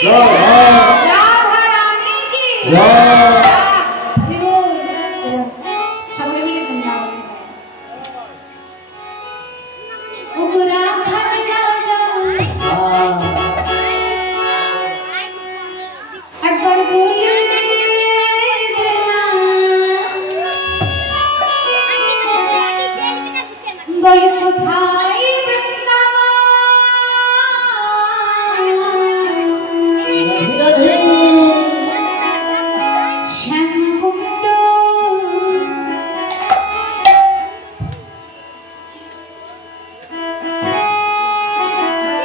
রাধা রানী কি সকলে মিলে বৃন্দাবন ওগরা খালি রাজা একবার বলে বল কোথায়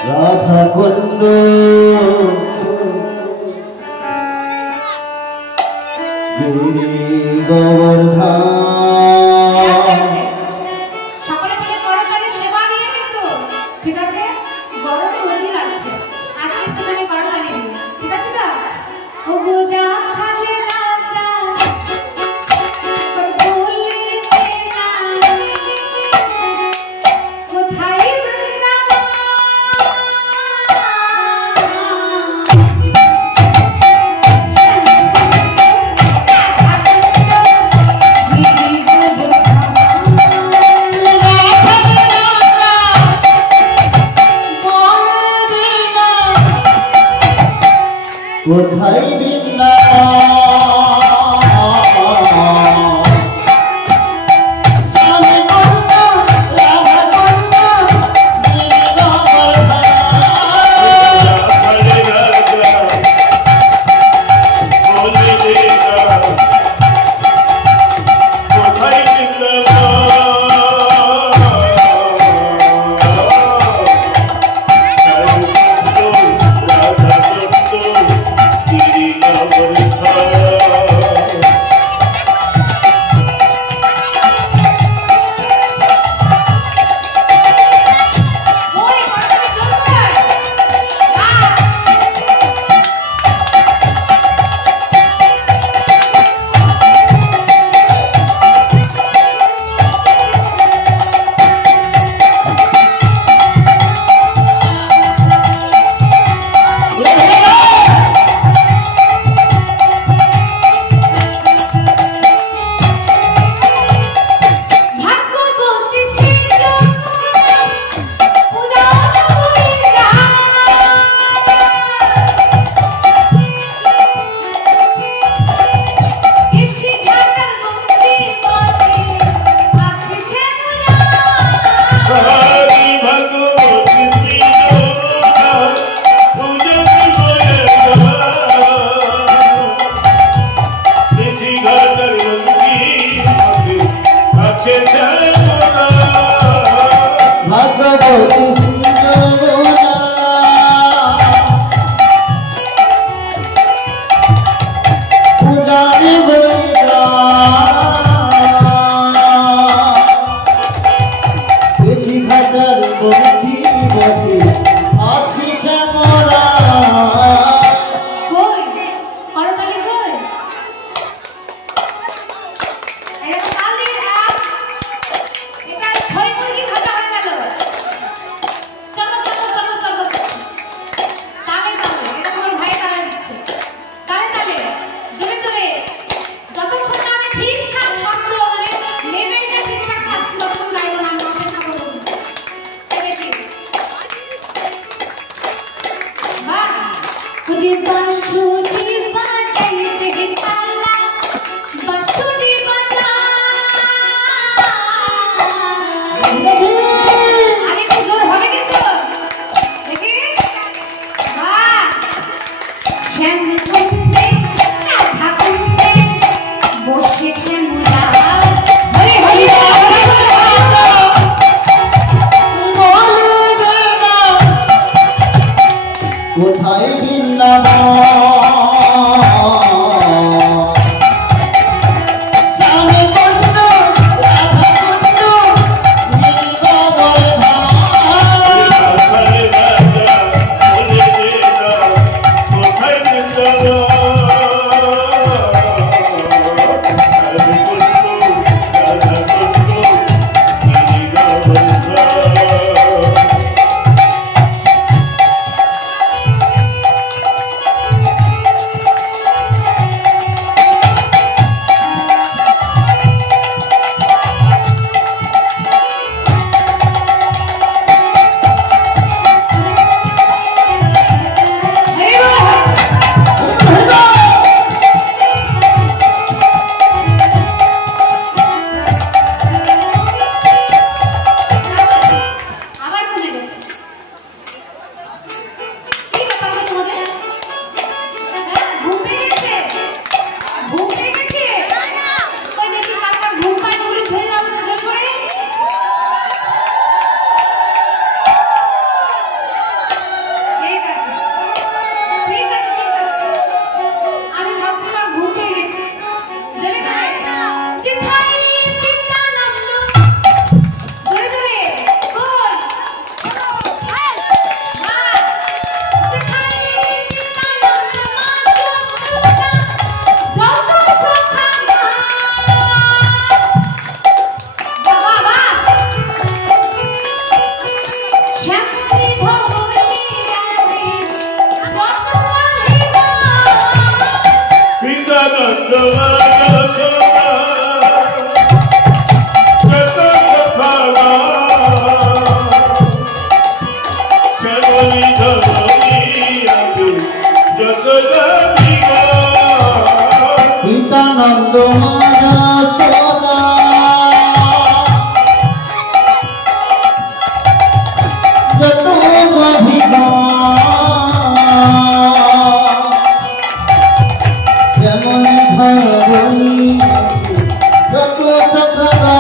রাধা কুণ্ড গিরি গোবর্ধন সকলে মিলে করতালি সেবা দিয়ে কিন্তু ঠিক আছে গরমে হয়ে লাগছে আজকে একটুখানি করতালি দিই ঠিক আছে তো ও গোদা খালি রাজা বলিতে না কোথায় কোথায় বৃন্দাবন স্বামী কন্যা রাধা কন্যা গিরি কোথায় বৃন্দাবন পিতানন্দ সদা যত মহিমা যেমন ভাবনি যত সদা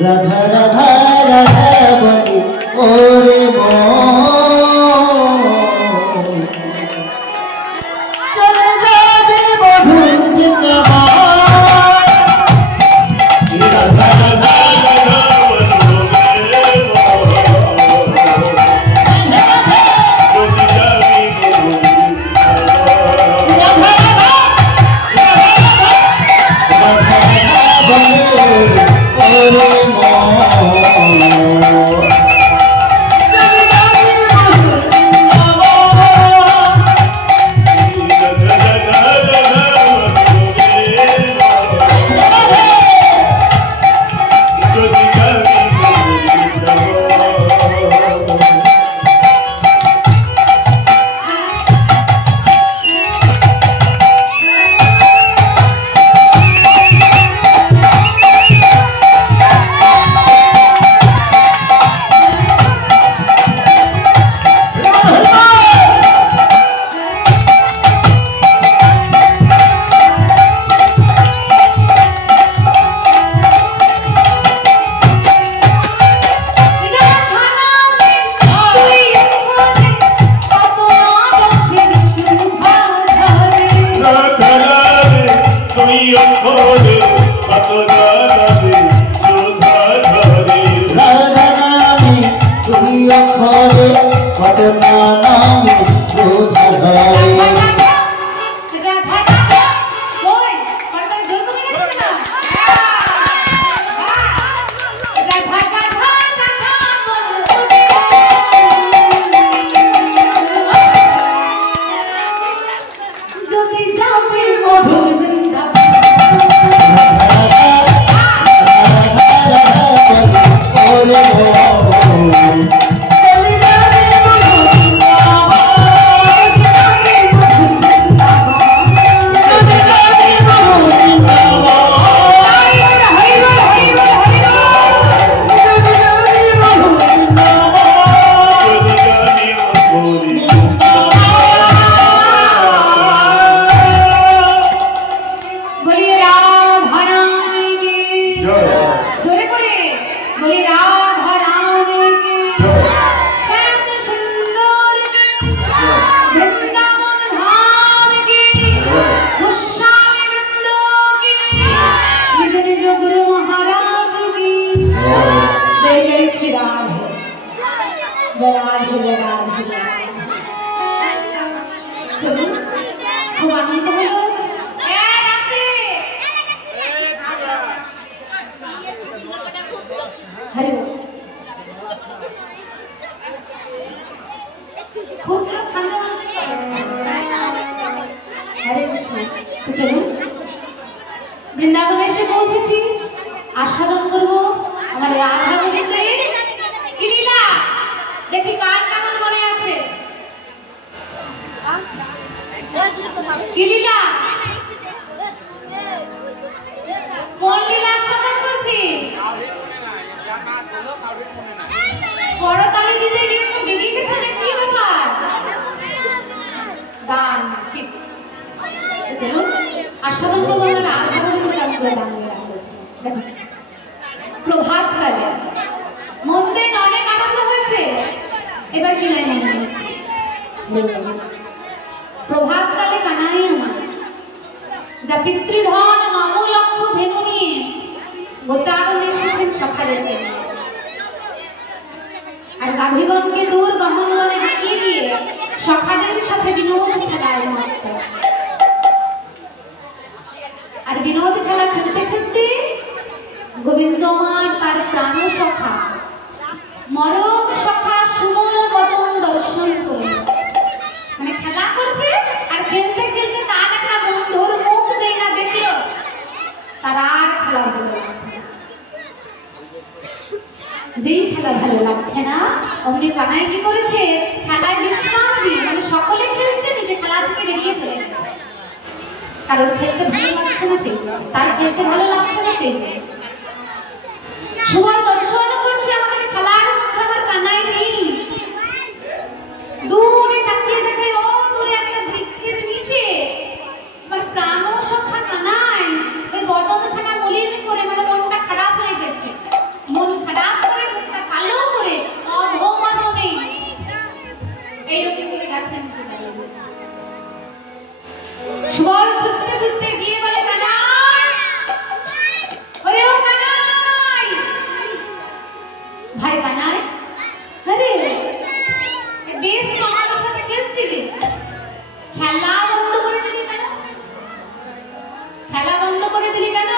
রাধা রাধা রাধা বলি ওরে চলে যাবে মধুর বৃন্দাবন রাধা রাধা बोले राधा रानी के श्याम सुंदर के वृंदावन धाम के गोस्वामी वृंदों के निज निज गुरु महाराज की जय जय श्री राधे जय राधे जय राधे चलो खूब आनंद हलो हरे खूब चलो खाना हरे कृष्ण तो चलो वृंदावन एसे पहुंचেছি आस्वादन করব আমার রাধা গোবিন্দের কি লীলা দেখি কার কেমন মনে আছে কি লীলা কোন লীলা আস্বাদন করছি করতালি দিতে গিয়ে সব বেরিয়ে গেছে না কি ব্যাপার গান ঠিক চলো আস্বাদন করবো আমার রাধা গোবিন্দ কেমন করে গান করেছে দেখো প্রভাত কালে মধ্যে অনেক আনন্দ হয়েছে এবার কি নাই মনে প্রভাত কালে কানাই আমার যা পিতৃধন নবলক্ষ ধেনু নিয়ে গোচারণে এসেছেন সকালেতে আর গাভীগণকে দূর গহনগণে হাঁকিয়ে দিয়ে সখাদের সাথে বিনোদ খেলায় মাত্র আর বিনোদ খেলা খেলতে খেলতে গোবিন্দমার তার প্রাণ সখা মরক সখা সুমল বদন দর্শন করল মানে খেলা করছে আর খেলতে খেলতে তার একটা বন্ধুর মুখ যেই না দেখল তার আর খেলা ভালো লাগছে যেই খেলা ভালো লাগছে না অমনি কানাই কি করেছে খেলায় বিশ্রাম দিয়ে মানে সকলে খেলছে নিজে খেলা থেকে বেরিয়ে চলে গেছে কারণ খেলতে ভালো লাগছে না সেই তার খেলতে ভালো লাগছে না সেই সবাই দর্শন করছে আমাদের খেলার মধ্যে আমার কানাই নেই দূরে তাকিয়ে দেখে ও দূরে একটা বৃক্ষের নিচে আমার প্রাণ সখা কানাই ওই বদনখানা মলিন করে মানে মনটা খারাপ হয়ে গেছে মন খারাপ করে মুখটা কালো করে অধোমাদনে এইরকম করে গাছের নিচে দাঁড়িয়ে রয়েছে সুবল ছুটতে ছুটতে গিয়ে বলে কানাই ওরে ও কানাই ভাই কানাই আরে বেশ তো আমাদের সাথে খেলছিলি খেলা বন্ধ করে দিলি কেন খেলা বন্ধ করে দিলি কেন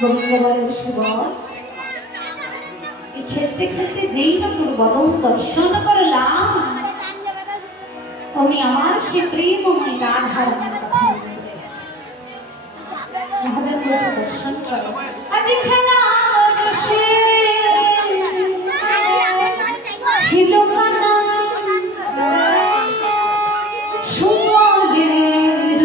গোবিন্দ বলে সুবল খেলতে খেলতে যেই না তোর বদন দর্শন করলাম অমনি আমার সে প্রেমময় রাধার কথা মনে পড়ে গেছে রাধার কাছে দর্শন করো আজ খেলা রসে ছিল কানাই সুমলের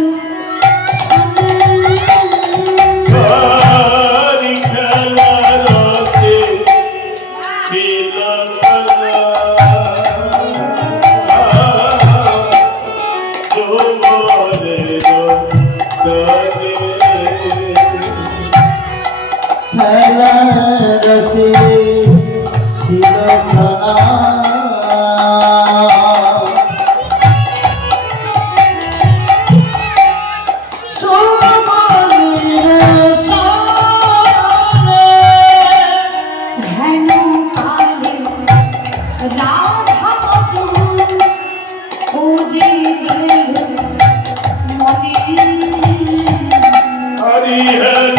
Hare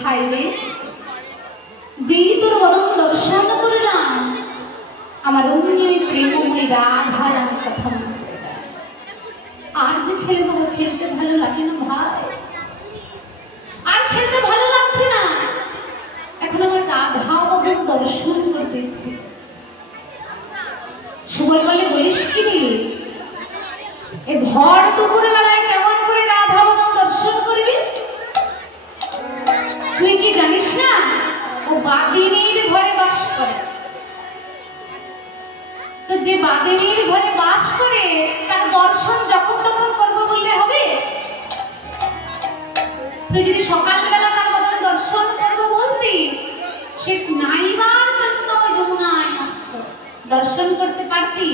ভাই রে, যেই তোর বদন দর্শন করলাম, আমার অমনি প্রেমময়ী রাধা রানীর কথা মনে পড়ে গেল। আর যে খেলতে ভালো লাগে না ভাই, আর খেলতে ভালো লাগছে না। এখন আমার রাধা বদন দর্শন করতে ইচ্ছে। সুবল বলে, বলিস কি রে, এই ভর দুপুর বেলায় কেমন করে রাধা বদন দর্শন করবি? তুই কি জানিস না ও বাদিনীর ঘরে বাস করে? তো যে বাদিনীর ঘরে বাস করে তার দর্শন যখন তখন করবো বললে হবে? তুই যদি সকালবেলা তার বদন দর্শন করবো বলতি, সে নাইবার জন্য যমুনায় আসতো, দর্শন করতে পারতি।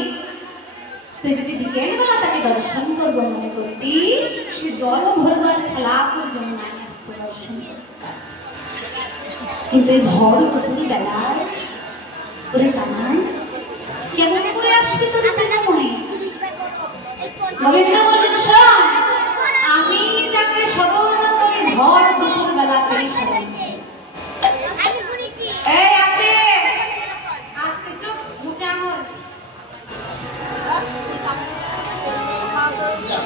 তুই যদি বিকেলবেলা তাকে দর্শন করবো মনে করতি, সে জল ভরবার ছালা করে যমুনায় আসতো দর্শন করতে। কিন্তু এই ভর দুপুর বেলায় ওরে কানাই কেমন করে আসবি তোর প্রেমময়ী? গোবিন্দ বলেন, শোন, আমি যাকে স্মরণ করে ভর দুপুর বেলাতেই স্মরণ করি। এই আস্তে আস্তে, চুপ, মুখে আঙুল।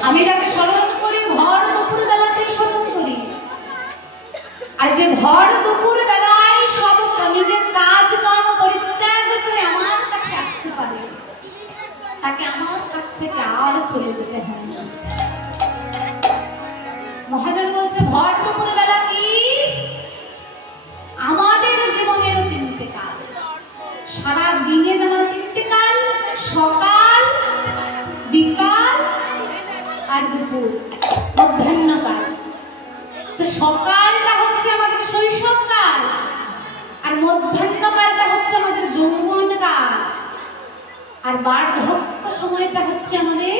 আমি যাকে স্মরণ করি ভর দুপুর বেলাতেই স্মরণ করি। আর যে ভর দুপুর বেলায় সব নিজের কাজ কর্ম পরিত্যাগ করে আমার কাছে আসতে পারে, তাকে আমার কাছ থেকে আর চলে যেতে হয় না। মহাজন বলছে, ভর দুপুর বেলা কি আমাদের জীবনেরও তিনটে কাল। সারা দিনে যেমন তিনটে কাল, সকাল, বিকাল আর দুপুর, মধ্যাহ্নকাল। তো সকালটা হচ্ছে আমাদের শৈশবকাল, আর মধ্যাহ্নকালটা হচ্ছে আমাদের যৌবনকাল, আর বার্ধক্য সময়টা হচ্ছে আমাদের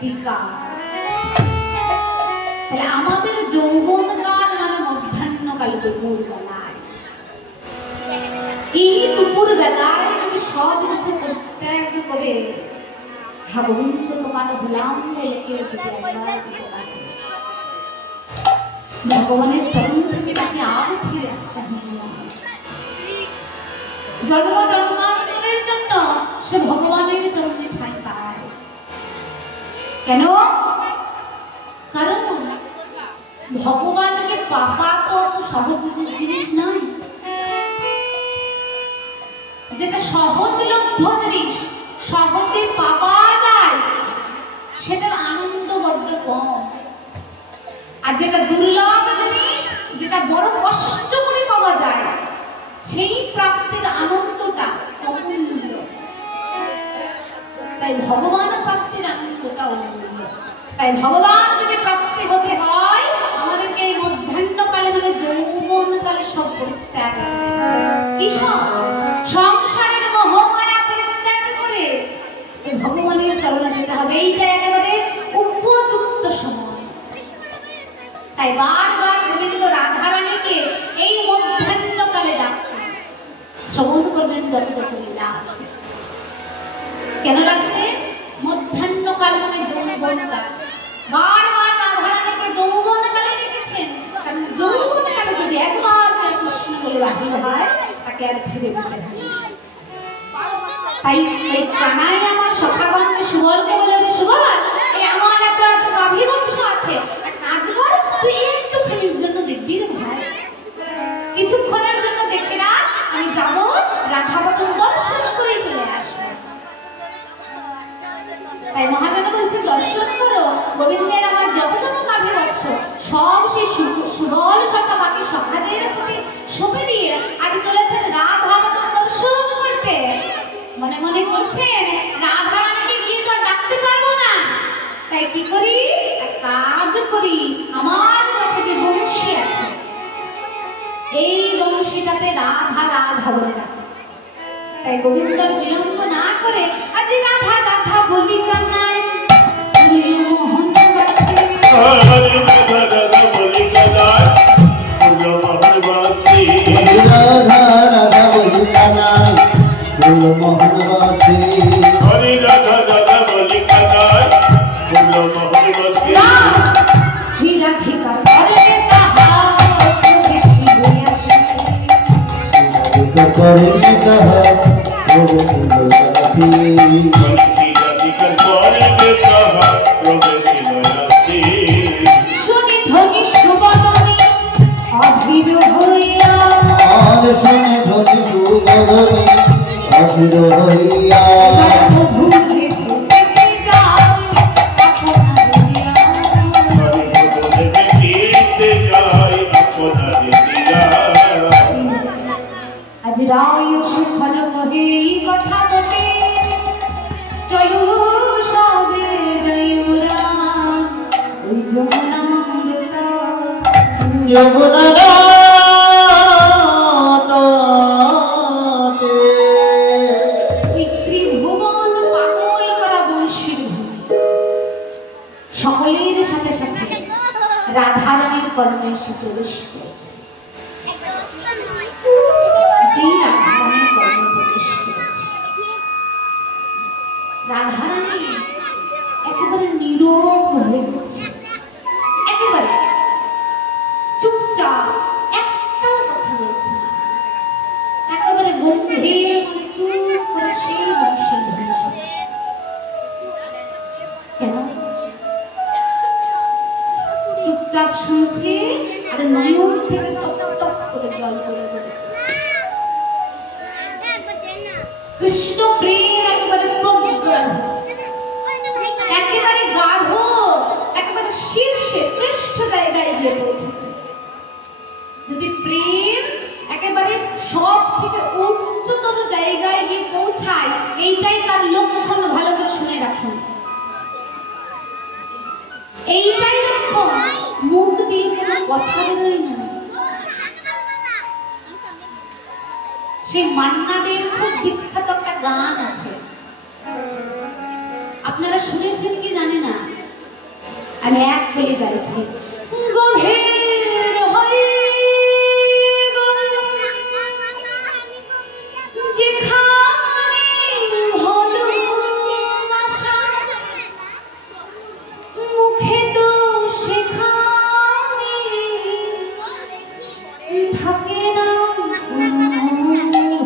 বিকাল। তাহলে আমাদের যৌবনকাল মানে মধ্যাহ্নকাল, দুপুর বেলায়। এই দুপুর বেলায় যদি সব কিছু পরিত্যাগ করে ভাবুন তো তোমার গোলাম বলে কেউ যদি ভগবানের চরণ থেকে তাকে আর ফিরে আসতে হবে না। জন্ম জন্মান্তরের জন্য সে ভগবানের চরণে ঠাঁই পায়। কেন? কারণ ভগবানকে পাওয়া তো সহজ জিনিস নয়। যেটা সহজলভ্য জিনিস, সহজে পাওয়া যায়, সেটার আনন্দ বড্ড কম। আর যেটা দুর্লভ জিনিস, যেটা বড় কষ্ট করে পাওয়া যায়, সেই প্রাপ্তির আনন্দটা অমূল্য। তাই ভগবান প্রাপ্তির আনন্দটা অমূল্য। তাই ভগবান যদি প্রাপ্তি হতে হয়, আমাদেরকে এই মধ্যাহ্নকালে মানে যৌবনকালে সব পরিত্যাগ, কি সব সংসারের মোহমায়া পরিত্যাগ করে ভগবানের চরণে যেতে হবে। এইটা একেবারে উপযুক্ত সময়। তাই বারবার গোবিন্দ রাধারানীকে এই মধ্যাহ্নকালে ডাকতেন। শ্রবণ করবেন যত যত লীলা আছে। কেন ডাকতেন? মধ্যাহ্নকাল মানে যৌবনকাল। বারবার রাধারানীকে যৌবনকালে ডেকেছেন, কারণ যৌবনকালে যদি একবার কৃষ্ণ বলে বাহির হয়, তাকে আর ফিরে যেতে হয়। তাই এই কানাই আমার সখাগণকে সুবলকে বলে, সুবল, এই আমার একটা গাভীবৎস আছে, কাজ কর, তুই একটুখানির জন্য দেখবি রে ভাই, কিছুক্ষণের জন্য দেখে না, আমি যাবো রাধাবদন দর্শন করে চলে আসবো। তাই মহাজন বলছে, দর্শন করো গোবিন্দের আমার যতজন গাভীবৎস, সব সেই সুবল সখা বাকি সখাদের প্রতি সঁপে দিয়ে আগে চলেছেন রাধাবদন দর্শন করতে। মনে মনে করছেন রাধা রানীকে গিয়ে তো ডাকতে পারবো না, তাই কি করি, কাজ করি। আমার কাছে যে বংশী আছে, এই বংশীটাতে রাধা রাধা বলে ডাকে। তাই গোবিন্দর বিলম্ব না করে আজ রাধা রাধা বলি কানাই মোহন বাসী, রাধা রাধা বলি কানাই মোহন বাসী, রাধা রাধা বলি কানাই মোহন বাসী, হরি রাধা রাধা বলি কানাই মোহন বাসী, শ্রী রাধিকা করে তাহা করিনি তাহা প্রবেশিল রাশি মন্ত্রী জাতিকার করিলে তাহা প্রবেশিল রাশি শুনি ধ্বনি সুবদনে অধীর হইয়া আর শুনে ধ্বনি সুবদনে অধীর হইয়া মধু দেখিতে যায় আপনার হইয়া দেখিতে যাই আপনার দিয়া আজ রায় সুখর কহে কথা বটে চলু সবে রয়ুরা ওই যমুনা যমুনা ওই ত্রিভুবন পাগল করা বংশীর সকলের সাথে সাথে রাধারানীর কর্ণে এসে প্রবেশ করেছে যেই রাধারানীর কর্ণে প্রবেশ করেছে রাধারানী একেবারে নীরব হয়ে গেছে একেবারে চুপচাপ একটাও কথা বলছে না একেবারে গম্ভীর মনে চুপ করে সেই বংশের ধরে শুনছে কেন চুপচাপ শুনছে আর নয়ন থেকে টপ টপ করে জল পড়ে পড়ছে কৃষ্ণ প্রেম একেবারে প্রজ্ঞান একেবারে গাঢ় একেবারে শীর্ষে শ্রেষ্ঠ জায়গায় গিয়ে পৌঁছেছে যদি প্রেম একেবারে সব থেকে উচ্চতর জায়গায় গিয়ে পৌঁছায় এইটাই তার লক্ষণ। ভালো করে শুনে রাখুন, এইটাই লক্ষণ। মুখ দিয়ে কোনো কথা বেরোয় না। সেই মান্নাদের খুব বিখ্যাত একটা গান আছে, আপনারা শুনেছেন কি জানি না, আমি এক বলে গাইছি। গভীর হয়ে যেখানে হলো আশা, মুখে তো সেখানে থাকে না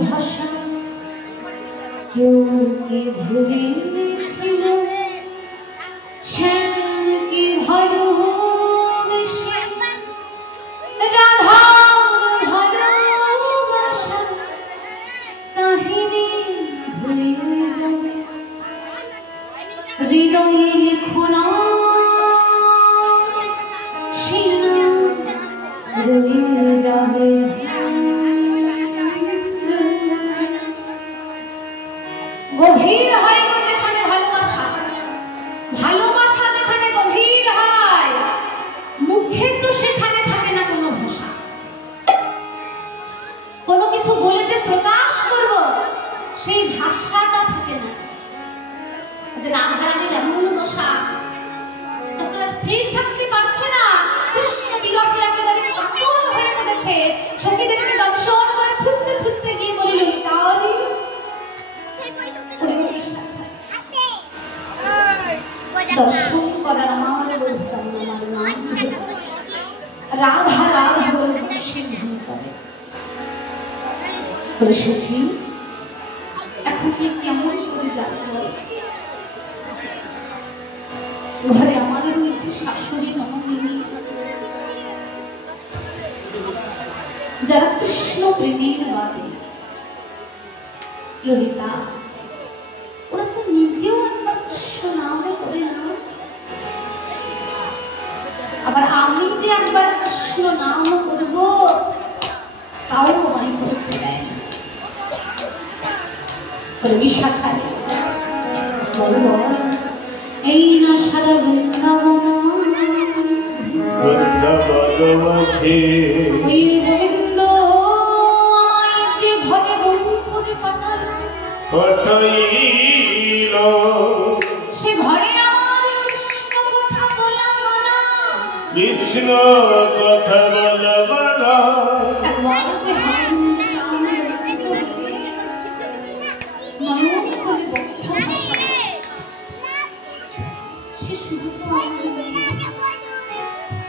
ভাষা। কেউ কে ভেবেছিল শ্যামকে ভালোবেসে রাধার ভালোবাসা কাহিনী ভুলে যাবে। হৃদয়ে লেখো না সে নাম রয়ে যাবে। গভীর হয় যেখানে ভালোবাসা, ভালোবাসা যেখানে গভীর হয়, মুখে তো সেখানে থাকে না কোনো ভাষা। কোনো কিছু বলে যে প্রকাশ করব সেই ভাষাটা থাকে না। রাধারানীর এমন দশা, যখন স্থির থাকতে পারছে না, কৃষ্ণ বিরহে একেবারে পাগল হয়ে পড়েছে। সখীদেরকে দর্শন করে ছুটতে ছুটতে গিয়ে বলিল, তারি দর্শন করার আমার অধিকার আমার নাম। রাধা রাধা বলে দর্শন ধ্যান করে। সখী এখন কি কেমন করে যাবো? ঘরে আমার রয়েছে শাশুড়ি নন্দিনী, যারা কৃষ্ণ প্রেমের বাদী। ললিতা, ওরা তো নিজেও একবার কৃষ্ণ নামে করে না, আবার আমি যে একবার কৃষ্ণ নাম করব তাও আমায় করতে দেয় না। বিশাখায় বলো, এই না সারা বৃন্দাবন ওই গোবিন্দ আমায় যে ঘরে বন্ধু করে পাঠাইল, সে ঘরে আমার কৃষ্ণ কথা বলা মানা, কৃষ্ণ কথা বলা মানা। একবার যে নয়ন চলে বক্ষ সে শুধু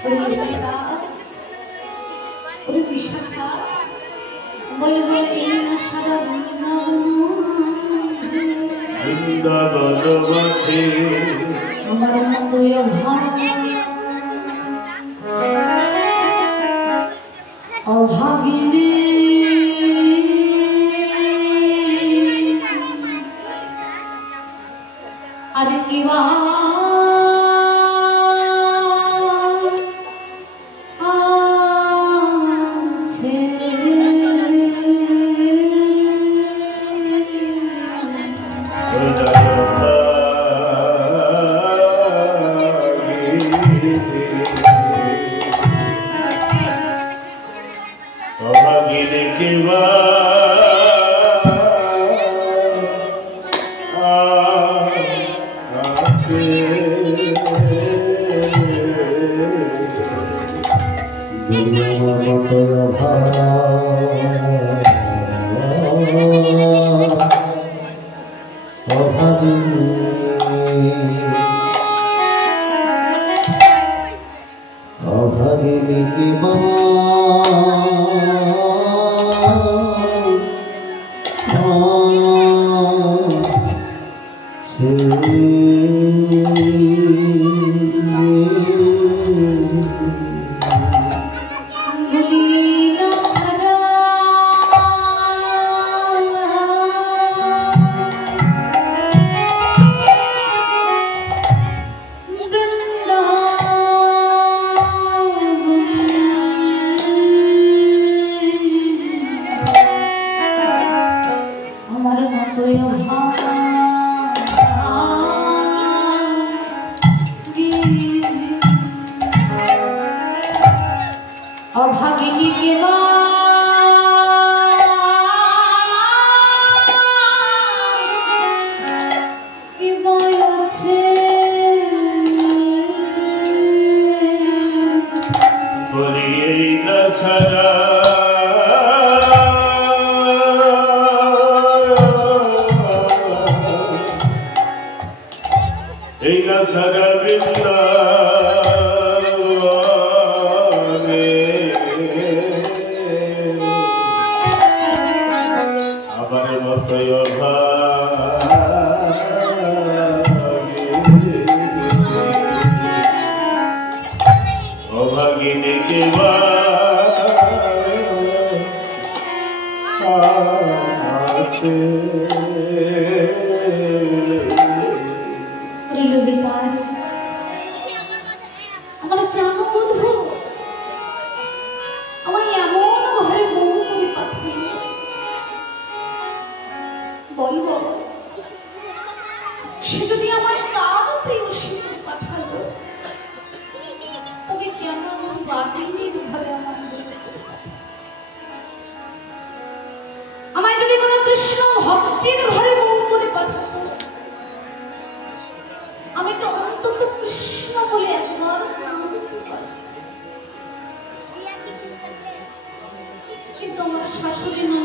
তো বিশাখা বলবো এই না সারা বৃন্দাবন মাঝে আমার মতোই অভাগিনী আর কিবা অভাগিনী কে আমার প্রাণবন্ধু আমার এমন ঘরে বউ করে পাঠালো বলবো সে যদি আমার তার প্রিয় শিশু পাঠালো তবে কেন আমার বাড়িনি ঘরে আমায় যদি কোনো কৃষ্ণ ভক্তির ঘরে বউ করে পাঠাতো আমি তো অন্তত কৃষ্ণ বলে একবার কিন্তু আমার শাশুড়ি না